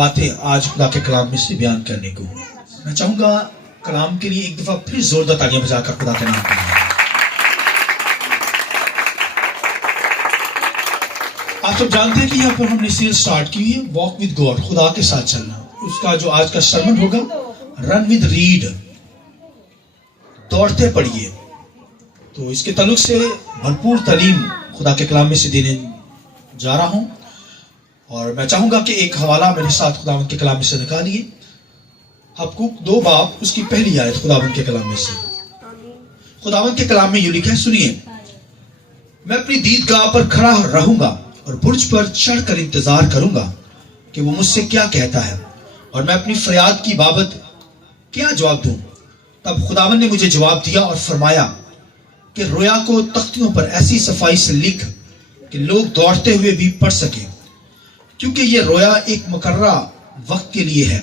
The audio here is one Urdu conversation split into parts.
باتیں آج خدا کے کلام میں سے بیان کرنے کو. میں چاہوں گا کلام کے لیے ایک دفعہ پھر زوردار تالیاں بجا کر خدا کے نام کے لیے. آپ سب جانتے ہیں کہ یہاں پر ہم نے سیریز سٹارٹ کی ہے واک ود گاڈ، خدا کے ساتھ چلنا. اس کا جو آج کا سرمن ہوگا رن ود ریڈ، دوڑتے پڑھیے. تو اس کے تعلق سے بھرپور تعلیم خدا کے کلام میں سے دینے جا رہا ہوں، اور میں چاہوں گا کہ ایک حوالہ میرے ساتھ خداوند کے کلام میں سے نکالیے. حبقوق 2 باب اس کی پہلی آیت خداوند کے کلام میں سے. خداوند کے کلام میں یہ لکھا ہے، سنیے. میں اپنی دیدگاہ پر کھڑا رہوں گا اور برج پر چڑھ کر انتظار کروں گا کہ وہ مجھ سے کیا کہتا ہے اور میں اپنی فریاد کی بابت کیا جواب دوں. تب خداوند نے مجھے جواب دیا اور فرمایا کہ رویا کو تختیوں پر ایسی صفائی سے لکھ کہ لوگ دوڑتے ہوئے بھی پڑھ سکیں، کیونکہ یہ رویا ایک مقررہ وقت کے لیے ہے.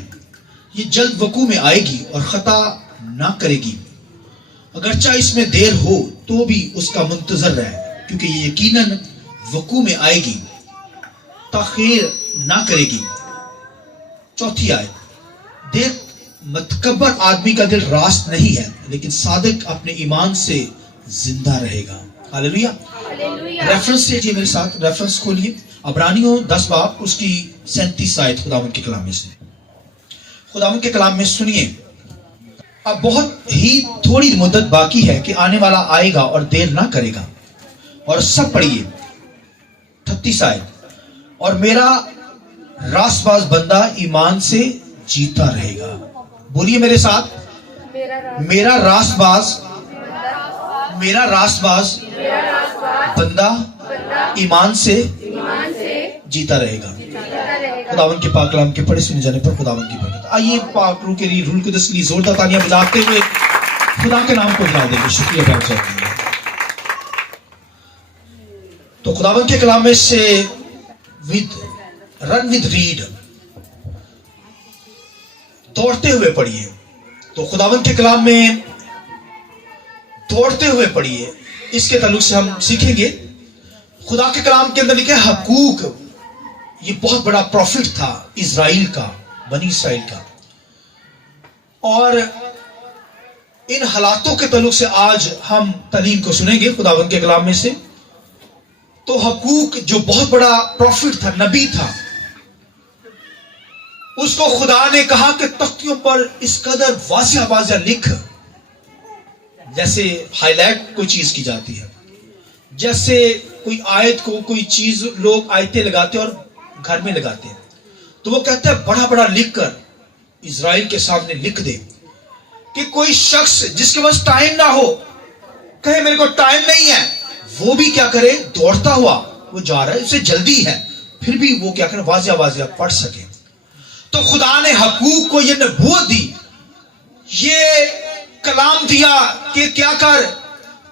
یہ جلد وقوع میں آئے گی اور خطا نہ کرے گی. اگرچہ اس میں دیر ہو تو بھی اس کا منتظر رہے، کیونکہ یہ یقیناً وقوع میں آئے گی، تاخیر نہ کرے گی. چوتھی آیت. دیکھ، متکبر آدمی کا دل راست نہیں ہے، لیکن صادق اپنے ایمان سے زندہ رہے گا. ہاللیلویا. ریفرنس لیجیے میرے ساتھ، ریفرنس کھولیے عبرانیوں 10 باب اس کی 37 آیت خداوند کے کلام میں سے. خداوند کے کلام میں سنیے. اب بہت ہی تھوڑی مدت باقی ہے کہ آنے والا آئے گا اور دیر نہ کرے گا. اور سب پڑھیے 38 آیت. اور میرا راست باز بندہ ایمان سے جیتا رہے گا. بولیے میرے ساتھ، میرا راست باز بندہ ایمان سے جیتا رہے گا. خداوند کے پاک کلام کے پڑھے سنے جانے پر خداوند کی برکت. آئیے پاک روح کے لیے، روح القدس کے لیے زوردار تالیاں بجاتے ہوئے خدا کے نام کو بلا دیں گے. شکریہ ادا کرتے ہیں. تو خداوند کے کلام میں سے رن ود ریڈ، دوڑتے ہوئے پڑھیے. تو خداوند کے کلام میں دوڑتے ہوئے پڑھیے، اس کے تعلق سے ہم سیکھیں گے. خدا کے کلام کے اندر لکھا ہے حبقوق یہ بہت بڑا پروفٹ تھا اسرائیل کا، بنی اسرائیل کا. اور ان حالاتوں کے تعلق سے آج ہم تعلیم کو سنیں گے خداوند کے کلام میں سے. تو حبقوق جو بہت بڑا پروفٹ تھا، نبی تھا، اس کو خدا نے کہا کہ تختیوں پر اس قدر واضح لکھ، جیسے ہائی لائٹ کوئی چیز کی جاتی ہے، جیسے کوئی آیت کو کوئی چیز لوگ آیتیں لگاتے اور گھر میں لگاتے ہیں. تو وہ کہتا ہے بڑا لکھ کر اسرائیل کے سامنے لکھ دے، کہ کوئی شخص جس کے پاس ٹائم نہ ہو کہے میرے کو ٹائم نہیں ہے، وہ بھی کیا کرے، دوڑتا ہوا وہ جا رہا ہے، اسے جلدی ہے، پھر بھی وہ کیا کرے، واضح پڑھ سکے. تو خدا نے حبقوق کو یہ نبوت دی، یہ کلام دیا کہ کیا کر،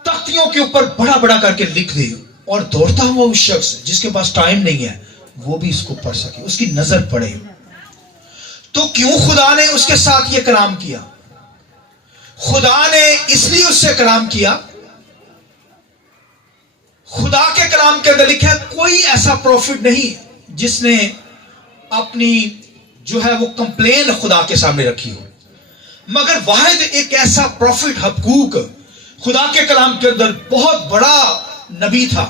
تختیوں کے اوپر بڑا کر کے لکھ دے، اور دوڑتا ہوا اس شخص جس کے پاس ٹائم نہیں ہے وہ بھی اس کو پڑھ سکے، اس کی نظر پڑے. تو کیوں خدا نے اس کے ساتھ یہ کلام کیا؟ خدا نے اس لیے اس سے کلام کیا. خدا کے کلام کے اندر لکھا ہے کوئی ایسا پروفٹ نہیں جس نے اپنی جو ہے وہ کمپلین خدا کے سامنے رکھی ہو، مگر واحد ایک ایسا پروفٹ حبقوق خدا کے کلام کے اندر بہت بڑا نبی تھا.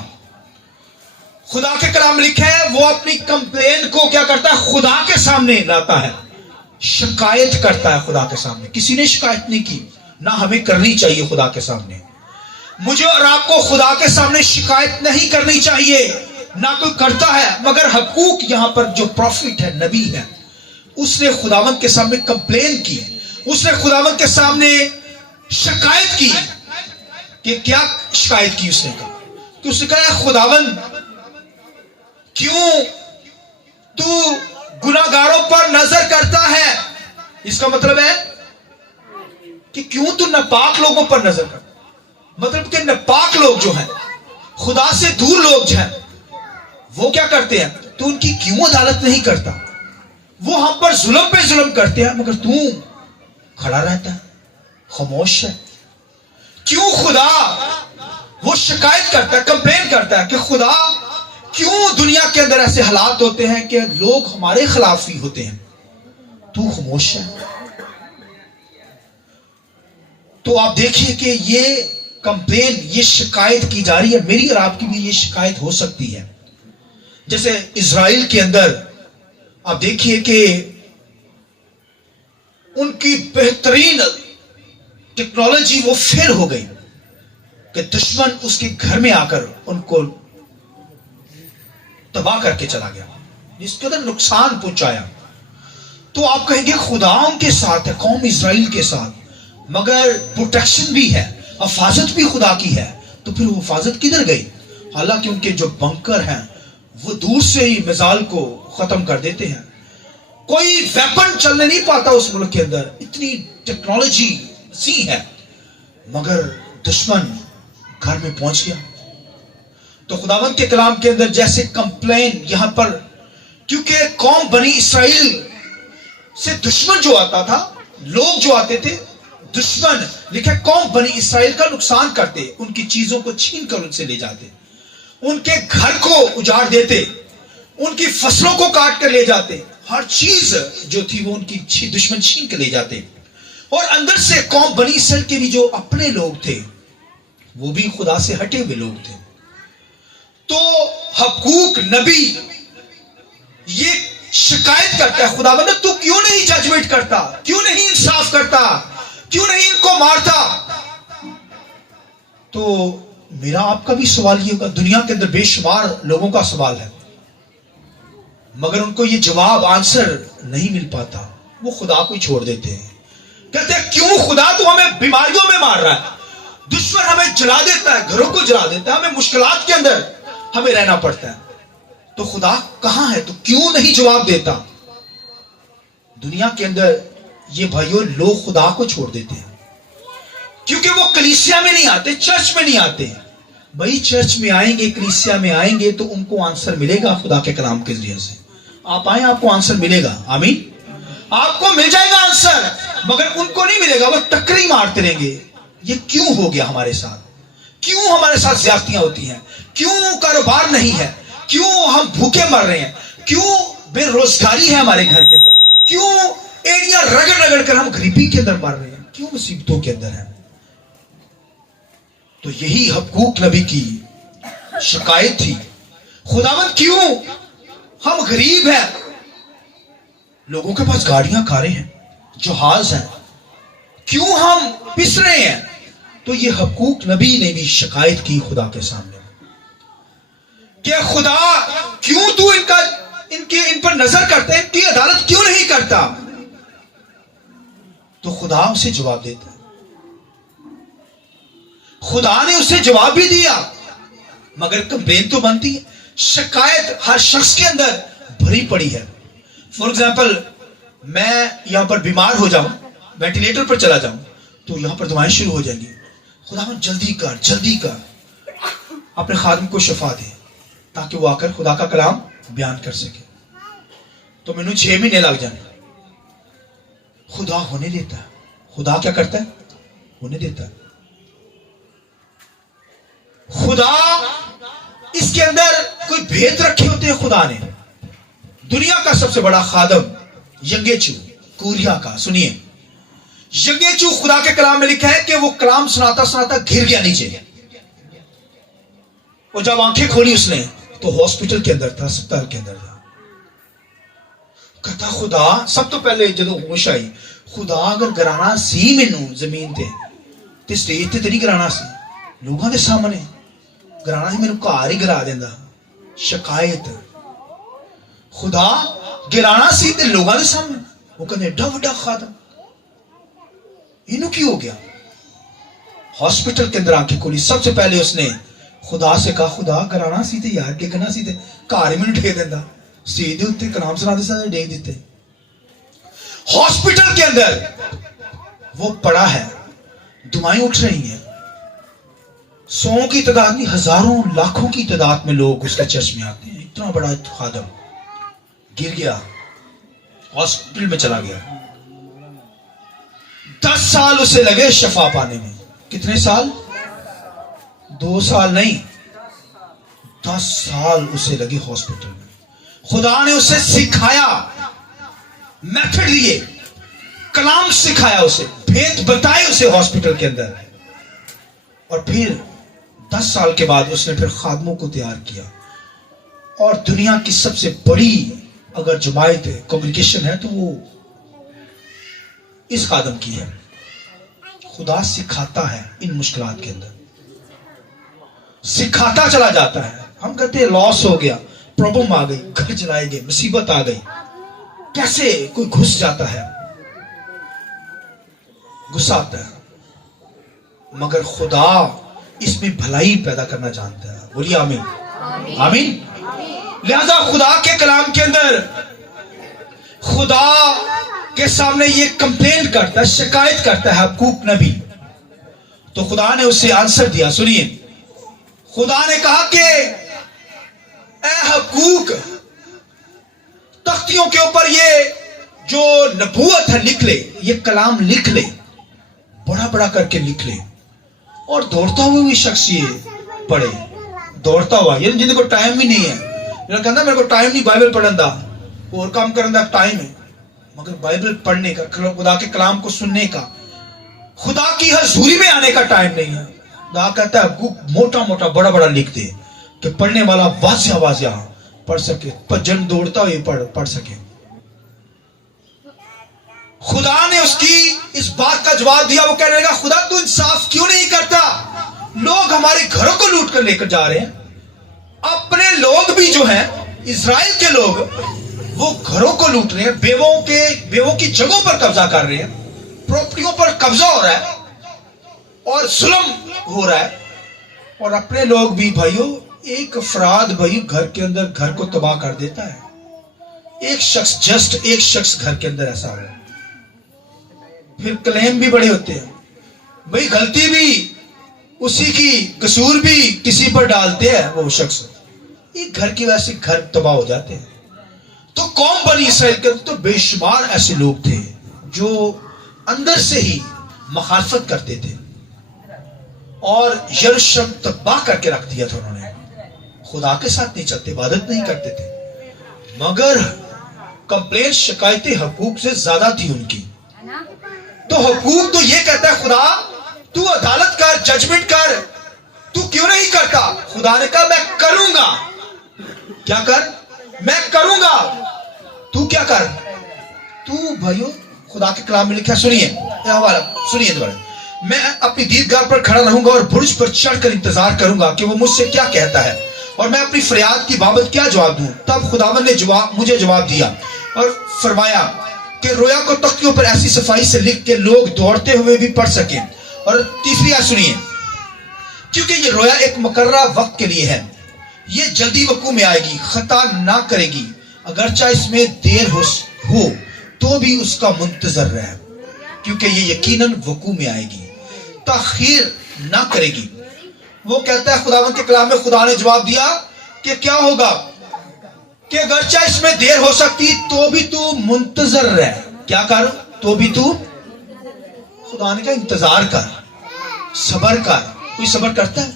خدا کے کلام لکھا ہے وہ اپنی کمپلین کو کیا کرتا ہے، خدا کے سامنے لاتا ہے، شکایت کرتا ہے خدا کے سامنے. کسی نے شکایت نہیں کی، نہ ہمیں کرنی چاہیے. خدا کے سامنے مجھے اور آپ کو خدا کے سامنے شکایت نہیں کرنی چاہیے، نہ کوئی کرتا ہے. مگر حبقوق یہاں پر جو پروفٹ ہے، نبی ہے، اس نے خداوند کے سامنے کمپلین کی، اس نے خداوند کے سامنے شکایت کی. کہ کیا شکایت کی؟ اس نے کہا کہ اس نے کہا خداوند کیوں تو گناہگاروں پر نظر کرتا ہے؟ اس کا مطلب ہے کہ کیوں تو ناپاک لوگوں پر نظر کرتا ہے. مطلب کہ ناپاک لوگ جو ہیں، خدا سے دور لوگ جو ہیں، وہ کیا کرتے ہیں؟ تو ان کی کیوں عدالت نہیں کرتا؟ وہ ہم پر ظلم پہ ظلم کرتے ہیں، مگر تو کھڑا رہتا ہے، خاموش ہے. کیوں خدا وہ شکایت کرتا ہے، کمپلین کرتا ہے کہ خدا کیوں دنیا کے اندر ایسے حالات ہوتے ہیں کہ لوگ ہمارے خلاف ہی ہوتے ہیں. تو خاموش ہے. تو آپ دیکھیے کہ یہ کمپلین، یہ شکایت کی جا رہی ہے. میری اور آپ کی بھی یہ شکایت ہو سکتی ہے. جیسے اسرائیل کے اندر آپ دیکھیے کہ ان کی بہترین ٹیکنالوجی وہ فیل ہو گئی کہ دشمن اس کے گھر میں آ کر ان کو تباہ کر کے چلا گیا، جس قدر نقصان پہنچایا. تو آپ کہیں گے خدا ان کے ساتھ ہے، قوم اسرائیل کے ساتھ، مگر پروٹیکشن بھی ہے، حفاظت بھی خدا کی ہے. تو پھر وہ حفاظت کدھر گئی؟ حالانکہ ان کے جو بنکر ہیں وہ دور سے ہی میزائل کو ختم کر دیتے ہیں. کوئی ویپن چلنے نہیں پاتا اس ملک کے اندر، اتنی ٹیکنالوجی سی ہے، مگر دشمن گھر میں پہنچ گیا. تو خداوند کے کلام کے اندر جیسے کمپلین یہاں پر، کیونکہ قوم بنی اسرائیل سے دشمن جو آتا تھا، لوگ جو آتے تھے دشمن، لکھے قوم بنی اسرائیل کا نقصان کرتے، ان کی چیزوں کو چھین کر ان سے لے جاتے، ان کے گھر کو اجاڑ دیتے، ان کی فصلوں کو کاٹ کر لے جاتے، ہر چیز جو تھی وہ ان کی دشمن چھین کر لے جاتے. اور اندر سے قوم بنی اسرائیل کے بھی جو اپنے لوگ تھے وہ بھی خدا سے ہٹے ہوئے لوگ تھے. تو حبقوق نبی یہ شکایت کرتا ہے، خداوند تو کیوں نہیں ججمنٹ کرتا، کیوں نہیں انصاف کرتا، کیوں نہیں ان کو مارتا؟ تو میرا آپ کا بھی سوال یہ ہوگا، دنیا کے اندر بے شمار لوگوں کا سوال ہے، مگر ان کو یہ جواب آنسر نہیں مل پاتا. وہ خدا کو ہی چھوڑ دیتے ہیں، کہتے ہیں کیوں خدا تو ہمیں بیماریوں میں مار رہا ہے، دشمن ہمیں جلا دیتا ہے، گھروں کو جلا دیتا ہے، ہمیں مشکلات کے اندر ہمیں رہنا پڑتا ہے. تو خدا کہاں ہے؟ تو کیوں نہیں جواب دیتا؟ دنیا کے اندر یہ بھائیوں لوگ خدا کو چھوڑ دیتے ہیں، کیونکہ وہ کلیسیا میں نہیں آتے، چرچ میں نہیں آتے. بھائی چرچ میں آئیں گے، کلیسیا میں آئیں گے تو ان کو آنسر ملے گا خدا کے کلام کے ذریعے سے. آپ آئیں، آپ کو آنسر ملے گا. آمین. آپ کو مل جائے گا آنسر، مگر ان کو نہیں ملے گا. وہ ٹکری مارتے رہیں گے، یہ کیوں ہو گیا ہمارے ساتھ، کیوں ہمارے ساتھ زیادتیاں ہوتی ہیں، کیوں کاروبار نہیں ہے، کیوں ہم بھوکے مر رہے ہیں، کیوں بے روزگاری ہے ہمارے گھر کے اندر، کیوں ایڑیاں رگڑ رگڑ کر ہم غریبی کے اندر مر رہے ہیں، کیوں مصیبتوں کے اندر ہیں. تو یہی حبقوق نبی کی شکایت تھی، خداوند کیوں ہم غریب ہیں، لوگوں کے پاس گاڑیاں کاریں ہیں، جہاز ہیں، کیوں ہم پس رہے ہیں. تو یہ حبقوق نبی نے بھی شکایت کی خدا کے سامنے کہ خدا کیوں تو ان پر نظر کرتا ہے، ان کی عدالت کیوں نہیں کرتا. تو خدا اسے جواب دیتا ہے. خدا نے اسے جواب بھی دیا، مگر کمپلین تو بنتی ہے، شکایت ہر شخص کے اندر بھری پڑی ہے. فار ایگزامپل میں یہاں پر بیمار ہو جاؤں، وینٹیلیٹر پر چلا جاؤں، تو یہاں پر دعائیں شروع ہو جائیں گی، خدا جلدی کر جلدی کر، اپنے خادم کو شفا دے تاکہ وہ آ کر خدا کا کلام بیان کر سکے. تو میں نے 6 مہینے لگ جائیں، خدا ہونے دیتا ہے. خدا کیا کرتا ہے؟ ہونے دیتا ہے. خدا اس کے اندر کوئی بھید رکھے ہوتے ہیں. خدا نے دنیا کا سب سے بڑا خادم ینگیچو کوریا کا، سنیے، ینگیچو خدا کے کلام میں لکھا ہے کہ وہ کلام سناتا سناتا گر گیا نیچے. وہ جب آنکھیں کھولی اس نے تو ہاسپٹل کے اندر تھا، اسپتال کے اندر تھا. کہتا خدا، سب تو پہلے جدو ہوش آئی، خدا اگر گرانا سی مینوں زمین تے سٹیج تے نہیں گرانا سی، لوگوں کے سامنے گرانا سی، مینوں گھر ہی گرا دیندا. شکایت، خدا گرانا سی تے لوگوں کے سامنے. وہ کہتے ایڈا وڈا خادم، انہوں کی ہو گیا؟ ہاسپٹل کے اندر آنکھیں کھولی، سب سے پہلے اس نے خدا سے کہا، خدا گرانا سی تے یار ڈگنا سی تے گھر ہی مینوں ڈگ دیندا، سٹیج دے اوتے کلام سنا دے سارے ڈگ دیتے. ہاسپٹل کے اندر وہ پڑا ہے، دعائیں اٹھ رہی ہیں، 100 کی تعداد نہیں، ہزاروں لاکھوں کی تعداد میں لوگ اس کے چرچ میں آتے ہیں. اتنا بڑا خادم گر گیا، ہاسپٹل میں چلا گیا. 10 سال اسے لگے شفا پانے میں. کتنے سال؟ 2 سال نہیں، 10 سال اسے لگے ہاسپٹل میں. خدا نے اسے سکھایا، میتھڈ دیے, کلام سکھایا اسے, بھید بتائے اسے ہاسپٹل کے اندر, اور پھر 10 سال کے بعد اس نے پھر خادموں کو تیار کیا, اور دنیا کی سب سے بڑی اگر جماعت ہے, کانگریگیشن ہے, تو وہ اس خادم کی ہے. خدا سکھاتا ہے ان مشکلات کے اندر, سکھاتا چلا جاتا ہے. ہم کہتے ہیں لاس ہو گیا, پرابلم آ گئی, گھر جلائے گئے, مصیبت آ گئی, کیسے کوئی گھس جاتا ہے, غصہ آتا ہے, مگر خدا اس میں بھلائی پیدا کرنا جانتا ہے. بولیے آمین, آمین. لہذا خدا کے کلام کے اندر خدا کے سامنے یہ کمپلین کرتا ہے, شکایت کرتا ہے حبقوق نبی. تو خدا نے اسے آنسر دیا. سنیے, خدا نے کہا کہ اے حبقوق, تختیوں کے اوپر یہ جو نبوت ہے لکھ لے, یہ کلام لکھ لے, بڑا بڑا کر کے لکھ لے, اور دوڑتا ہوا بھی شخص یہ پڑھے. دوڑتا ہوا یعنی جن کو ٹائم بھی نہیں ہے, کہنا میرے کو ٹائم نہیں بائبل پڑھن دا, اور کام کرن دا ٹائم ہے, مگر بائبل پڑھنے کا, خدا کے کلام کو سننے کا, خدا کی حضوری میں آنے کا ٹائم نہیں ہے. خدا کہتا ہے موٹا موٹا بڑا بڑا لکھ دے کہ پڑھنے والا واضح واضح پڑھ سکے, جن دوڑتا ہوا پڑھ سکے. خدا نے اس کی اس بات کا جواب دیا. وہ کہنے لگا خدا تو انصاف کیوں نہیں کرتا, لوگ ہمارے گھروں کو لوٹ کر لے کر جا رہے ہیں, اپنے لوگ بھی جو ہیں اسرائیل کے لوگ وہ گھروں کو لوٹ رہے ہیں, بیووں کی جگہوں پر قبضہ کر رہے ہیں, پراپرٹیوں پر قبضہ ہو رہا ہے اور ظلم ہو رہا ہے, اور اپنے لوگ بھی بھائیو, ایک افراد بھائی گھر کے اندر گھر کو تباہ کر دیتا ہے. ایک شخص, جسٹ ایک شخص گھر کے اندر ایسا ہو, پھر کلیم بھی بڑے ہوتے ہیں بھائی, غلطی بھی اسی کی, قصور بھی کسی پر ڈالتے ہیں وہ شخص, ایک گھر کی وجہ سے گھر تباہ ہو جاتے ہیں. تو قوم بنی اسرائیل کے تو بے شمار ایسے لوگ تھے جو اندر سے ہی مخالفت کرتے تھے, اور یروشلم تباہ کر کے رکھ دیا تھا انہوں نے. خدا کے ساتھ نہیں چلتے, عبادت نہیں کرتے تھے, مگر کمپلین, شکایتیں حقوق سے زیادہ تھی ان کی. تو حقوق تو یہ کہتا ہے خدا تو عدالت کر, ججمنٹ کر, تو کیوں نہیں کرتا. خدا نے کہا میں کروں گا. کیا کر, میں کروں گا, تو کیا کر. تو بھائیو خدا کے کلام میں لکھا, سنیے یہ حوالہ سنیے دوبارہ, میں اپنی دیدگاہ پر کھڑا رہوں گا اور برج پر چڑھ کر انتظار کروں گا کہ وہ مجھ سے کیا کہتا ہے, اور میں اپنی فریاد کی بابت کیا جواب دوں. تب خداوند نے مجھے جواب دیا اور فرمایا کہ رویا کو تختیوں پر ایسی صفائی سے لکھ کے لوگ دوڑتے ہوئے بھی پڑھ سکیں. اور تیسری آیت سنیے, کیونکہ یہ رویا ایک مقررہ وقت کے لیے ہے, یہ جلدی وقوع میں آئے گی, خطا نہ کرے گی, اگرچہ اس میں دیر ہو تو بھی اس کا منتظر رہے, کیونکہ یہ یقیناً وقوع میں آئے گی, تاخیر نہ کرے گی. وہ کہتا ہے خداوند کے کلام میں خدا نے جواب دیا کہ کیا ہوگا, کہ اگرچہ اس میں دیر ہو سکتی تو بھی تو منتظر رہ. کیا کر, تو بھی تو, خدا نے کہا انتظار کر, صبر کر. کوئی صبر کرتا ہے,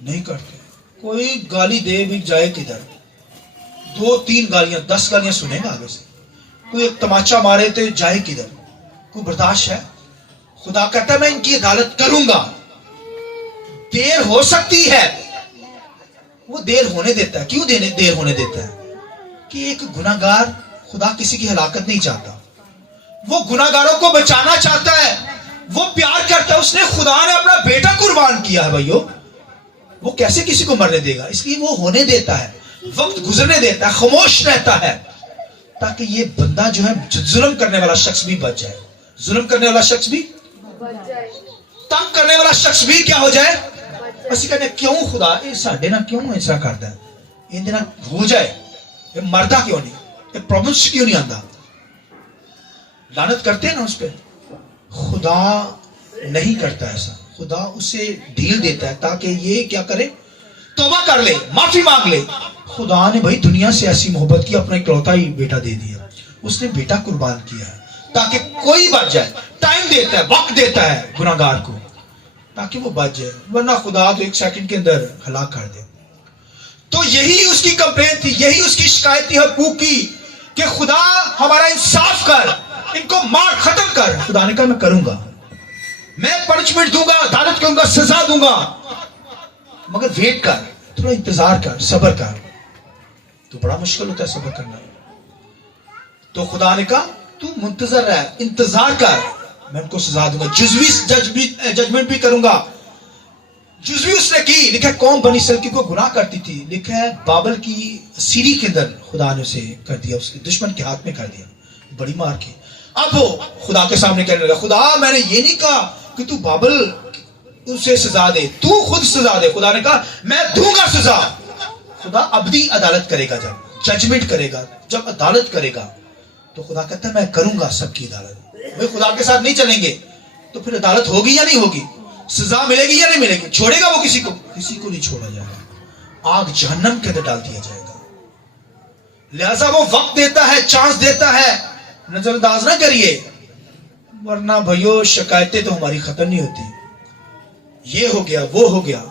نہیں کرتے. کوئی گالی دے بھی جائے کدھر, 2-3 گالیاں 10 گالیاں سنے گا آگے سے, کوئی ایک تماچا مارے تو جائے کدھر, کوئی برداشت ہے. خدا کہتا ہے میں ان کی عدالت کروں گا. دیر ہو سکتی ہے, وہ دیر ہونے دیتا ہے. کیوں دیر ہونے دیتا ہے, کہ ایک گناہگار, خدا کسی کی ہلاکت نہیں چاہتا, وہ گناہگاروں کو بچانا چاہتا ہے, وہ پیار کرتا ہے. اس نے, خدا نے اپنا بیٹا قربان کیا ہے بھائیو, وہ کیسے کسی کو مرنے دے گا. اس لیے وہ ہونے دیتا ہے, وقت گزرنے دیتا ہے, خاموش رہتا ہے, تاکہ یہ بندہ جو ہے ظلم کرنے والا شخص بھی بچ جائے, ظلم کرنے والا شخص بھی, تنگ کرنے والا شخص بھی کیا ہو جائے. اسی کہنے کیوں خدا یہ ساڈے نہ کیوں ایسا کرتا ہے, یہ دینا ہو جائے, یہ مردہ کیوں نہیں, یہ پرابلمس کیوں نہیں آتا. لعنت کرتے ہیں نا اس پہ. خدا نہیں کرتا ایسا, خدا اسے ڈھیل دیتا ہے تاکہ یہ کیا کرے, توبہ کر لے, معافی مانگ لے. خدا نے بھائی دنیا سے ایسی محبت کی, اپنا اکلوتا ہی بیٹا دے دیا. اس نے بیٹا قربان کیا ہے تاکہ کوئی بچ جائے. ٹائم دیتا ہے, وقت دیتا ہے گناہگار کو تاکہ وہ بچ جائے, ورنہ خدا تو 1 سیکنڈ کے اندر ہلاک کر دے. تو یہی اس کی کمپلین تھی, یہی اس کی شکایت تھی حقوق کی, کہ خدا ہمارا انصاف کر, ان کو مار ختم کر. خدا نے کہا میں کروں گا, میں پنشمنٹ دوں گا, عدالت کروں گا, سزا دوں گا, مگر ویٹ کر, تھوڑا انتظار کر, صبر کر. تو بڑا مشکل ہوتا ہے صبر کرنا. تو خدا نے کہا تو منتظر رہ, انتظار کر, میں ان کو سزا دوں گا, جزوی ججمنٹ بھی کروں گا. جزوی اس نے کی. لکھا ہے قوم بنی اسرائیل کی کوئی گناہ کرتی تھی, لکھا ہے بابل کی سیری کے اندر خدا نے اسے کر دیا, اس کے دشمن کے ہاتھ میں کر دیا, بڑی مار کی. اب وہ خدا کے سامنے کہنے لگا, خدا میں نے یہ نہیں کہا کہ تو بابل اسے سزا دے, تو خود سزا دے. خدا نے کہا میں دوں گا سزا. خدا ابدی عدالت کرے گا, جب ججمنٹ کرے گا, جب عدالت کرے گا, تو خدا کہتا ہے میں کروں گا سب کی عدالت. بھائی خدا کے ساتھ نہیں چلیں گے تو پھر عدالت ہوگی یا نہیں ہوگی, سزا ملے گی یا نہیں ملے گی, چھوڑے گا وہ کسی کو نہیں چھوڑا جائے گا, آگ جہنم کے اندر ڈال دیا جائے گا. لہذا وہ وقت دیتا ہے, چانس دیتا ہے, نظر انداز نہ کریے, ورنہ بھائیو شکایتیں تو ہماری ختم نہیں ہوتی. یہ ہو گیا, وہ ہو گیا,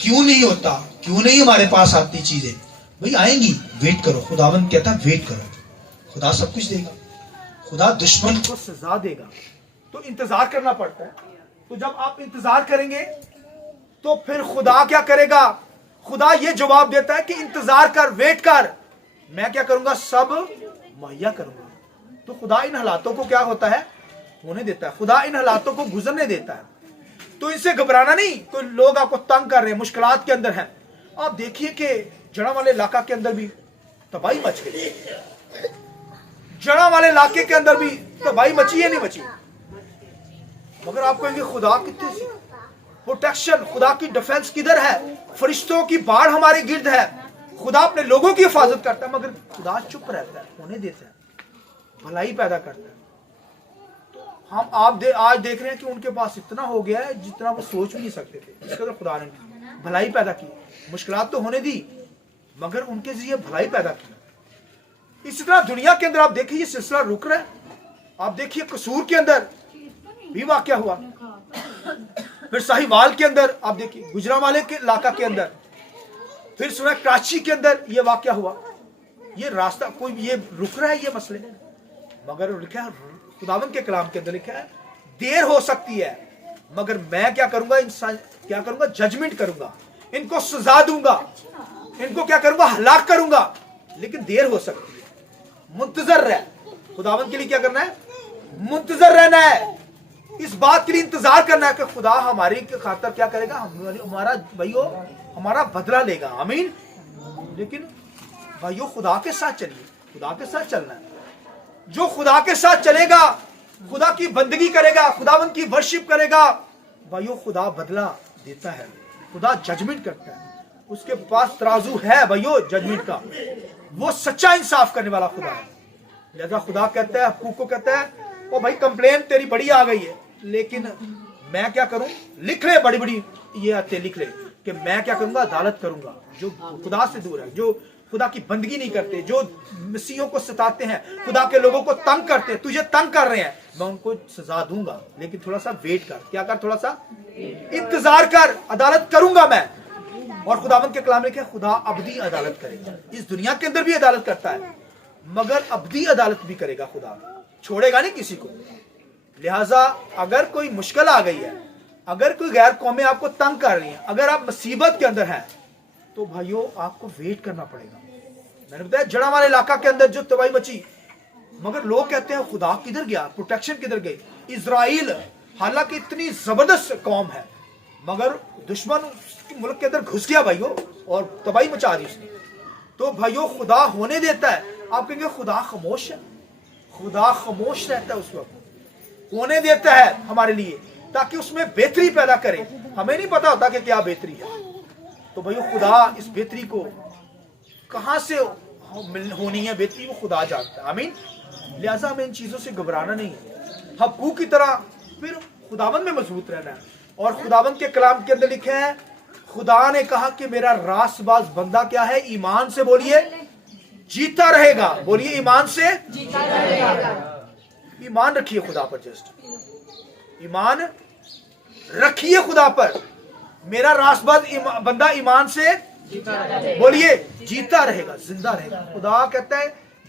کیوں نہیں ہوتا, کیوں نہیں ہمارے پاس آتی چیزیں. بھائی آئیں گی, ویٹ کرو. خداوند کہتا ہے ویٹ کرو, خدا سب کچھ دے گا. خدا دشمن کو سزا دے گا, تو انتظار کرنا پڑتا ہے. تو جب آپ انتظار کریں گے تو پھر خدا کیا کرے گا؟ خدا یہ جواب دیتا ہے کہ انتظار کر, ویٹ کر, میں کیا کروں گا, سب مہیا کروں گا. تو خدا ان حالاتوں کو کیا ہوتا ہے, ہونے دیتا ہے. خدا ان حالاتوں کو گزرنے دیتا ہے. تو ان سے گھبرانا نہیں. کوئی لوگ آپ کو تنگ کر رہے ہیں, مشکلات کے اندر ہیں, آپ دیکھیے کہ جڑا والے علاقہ کے اندر بھی تباہی مچ گئی. جڑا والے علاقے کے اندر بھی تباہی مچی ہے, نہیں مچی, مگر آپ کہیں گے خدا کتنے سی پروٹیکشن, خدا کی ڈیفنس کدھر ہے, فرشتوں کی باڑ ہمارے گرد ہے, خدا اپنے لوگوں کی حفاظت کرتا ہے. مگر خدا چپ رہتا ہے, ہونے دیتا ہے, بھلائی پیدا کرتا ہے. ہم آپ آج دیکھ رہے ہیں کہ ان کے پاس اتنا ہو گیا ہے جتنا وہ سوچ بھی نہیں سکتے تھے. اس قدر خدا نے بھلائی پیدا کی, مشکلات تو ہونے دی مگر ان کے ذریعے بھلائی پیدا کی. اسی طرح دنیا کے اندر آپ دیکھیں یہ سلسلہ رک رہا ہے. آپ دیکھیے قصور کے اندر بھی واقعہ ہوا, پھر ساہیوال کے اندر آپ دیکھیے, گجرانوالے کے علاقہ کے اندر, پھر سنا کراچی کے اندر یہ واقعہ ہوا. یہ راستہ کوئی یہ رک رہا ہے یہ مسئلے, مگر لکھا ہے خداوند کے کلام کے اندر لکھا ہے دیر ہو سکتی ہے مگر میں کیا کروں گا, انسان کیا کروں گا, ججمنٹ کروں گا, ان کو سزا دوں گا, ان کو کیا کروں گا, ہلاک کروں گا, لیکن دیر ہو سکتی ہے. منتظر رہ. خداوند کے لیے کیا کرنا ہے, منتظر رہنا ہے, اس بات کے لیے انتظار کرنا ہے کہ خدا ہماری خاطر کیا کرے گا, ہمارا بھائیو ہمارا بدلہ لے گا. آمین. لیکن بھائیو خدا کے ساتھ چلیے, خدا کے ساتھ چلنا ہے. جو خدا کے ساتھ چلے گا, خدا کی بندگی کرے گا, خداوند کی ورشپ کرے گا, بھائیو خدا بدلہ دیتا ہے, خدا ججمنٹ کرتا ہے. اس کے پاس ترازو ہے بھائیو ججمنٹ کا, وہ سچا انصاف کرنے والا خدا ہے. لہذا خدا کہتا ہے, حقوق کو کہتا ہے او بھائی کمپلین تیری بڑی آ گئی ہے, لیکن میں کیا کروں, لکھ لے بڑی بڑی یہ آتے لکھ لے کہ میں کیا کروں گا, عدالت کروں گا. جو خدا سے دور ہے, جو خدا کی بندگی نہیں کرتے, جو مسیحوں کو ستاتے ہیں, خدا کے لوگوں کو تنگ کرتے ہیں, تجھے تنگ کر رہے ہیں, میں ان کو سزا دوں گا, لیکن تھوڑا سا ویٹ کر. کیا کر, تھوڑا سا انتظار کر, عدالت کروں گا میں. اور خداوند کے کلام میں کہ خدا ابدی عدالت کرے گا. اس دنیا کے اندر بھی عدالت کرتا ہے مگر ابدی عدالت بھی کرے گا. خدا چھوڑے گا نہیں کسی کو. لہٰذا اگر کوئی مشکل آ گئی ہے, اگر کوئی غیر قومیں آپ کو تنگ کر رہی ہیں, اگر آپ مصیبت کے اندر ہیں, تو بھائیو آپ کو ویٹ کرنا پڑے گا. میں نے بتایا جڑا والے علاقہ کے اندر جو تباہی مچی, مگر لوگ کہتے ہیں خدا کدھر گیا, پروٹیکشن کدھر گئی. اسرائیل حالانکہ اتنی زبردست قوم ہے مگر دشمن ملک کے اندر گھس گیا بھائیو اور تباہی مچا دی اس نے. تو بھائیو خدا ہونے دیتا ہے. آپ کہیں گے خدا خاموش ہے, خدا خاموش رہتا ہے, اس وقت ہونے دیتا ہے ہمارے لیے تاکہ اس میں بہتری پیدا کرے. ہمیں نہیں پتا ہوتا کہ کیا بہتری ہے. تو بھائیو خدا اس بہتری کو کہاں سے ہونی ہے بہتری, وہ خدا جانتا ہے. آمین. لہٰذا ہمیں ان چیزوں سے گھبرانا نہیں ہے, حقوق کی طرح پھر خداوند میں مضبوط رہنا ہے. اور خداوند کے کلام کے اندر لکھے ہیں خدا نے کہا کہ میرا راست باز بندہ کیا ہے, ایمان سے بولیے جیتا رہے گا. بولیے ایمان سے جیتا رہے گا. ایمان رکھیے خدا پر, جسٹ ایمان رکھیے خدا پر. میرا راست باز بندہ ایمان سے بولیے جیتا رہے گا, زندہ رہے گا. خدا کہتا ہے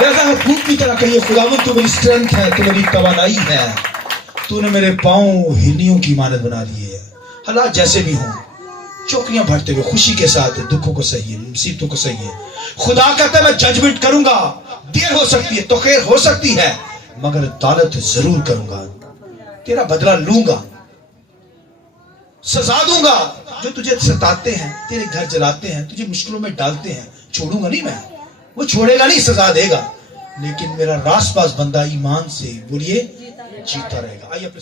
لہذا حقوق کی طرح کہیے خداوند تو میری اسٹرینتھ ہے, تو میری توانائی ہے, تو نے میرے پاؤں ہرنیوں کی مانند بنا لیے. حالات جیسے بھی ہوں, چوکیاں بھرتے ہوئے خوشی کے ساتھ دکھوں کو سہیے, مصیبتوں کو سہیے. خدا کہتا ہے میں ججمنٹ کروں گا, دیر ہو سکتی ہے تو خیر ہو سکتی ہے, مگر عدالت ضرور کروں گا. تیرا بدلہ لوں گا, سزا دوں گا. جو تجھے ستاتے ہیں, تیرے گھر جلاتے ہیں, تجھے مشکلوں میں ڈالتے ہیں, چھوڑوں گا نہیں میں. وہ چھوڑے گا نہیں, سزا دے گا, لیکن میرا راس پاس بندہ ایمان سے بولیے جیتا رہے گا. آئیے اپنے